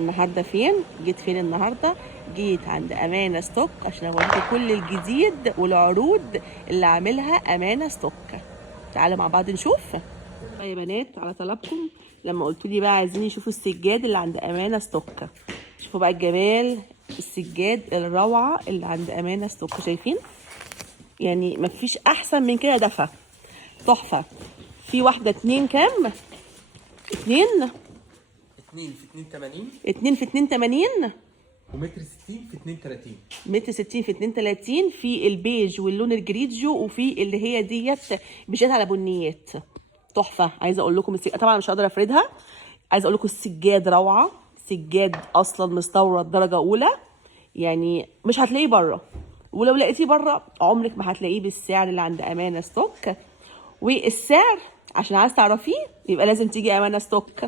النهارده فين؟ جيت فين النهارده؟ جيت عند امانه ستوك عشان اوريكم كل الجديد والعروض اللي عاملها امانه ستوك. تعالوا مع بعض نشوف. يا بنات على طلبكم لما قلتوا لي بقى عايزين يشوفوا السجاد اللي عند امانه ستوك. شوفوا بقى الجمال، السجاد الروعه اللي عند امانه ستوك. شايفين؟ يعني مفيش احسن من كده، دفى تحفه. في واحده 2 كام؟ 2 في 82 2 في 82 ومتر 60 في 32. متر 60 في 32. في البيج واللون الجريجيو، وفي اللي هي ديت بيجات على بنيات. تحفه. عايزه اقول لكم طبعا مش هقدر افردها. عايزه اقول لكم السجاد روعه، سجاد اصلا مستورد درجه اولى، يعني مش هتلاقيه بره، ولو لقيتيه بره عمرك ما هتلاقيه بالسعر اللي عند امانه ستوك. والسعر عشان عايز تعرفيه يبقى لازم تيجي امانه ستوك.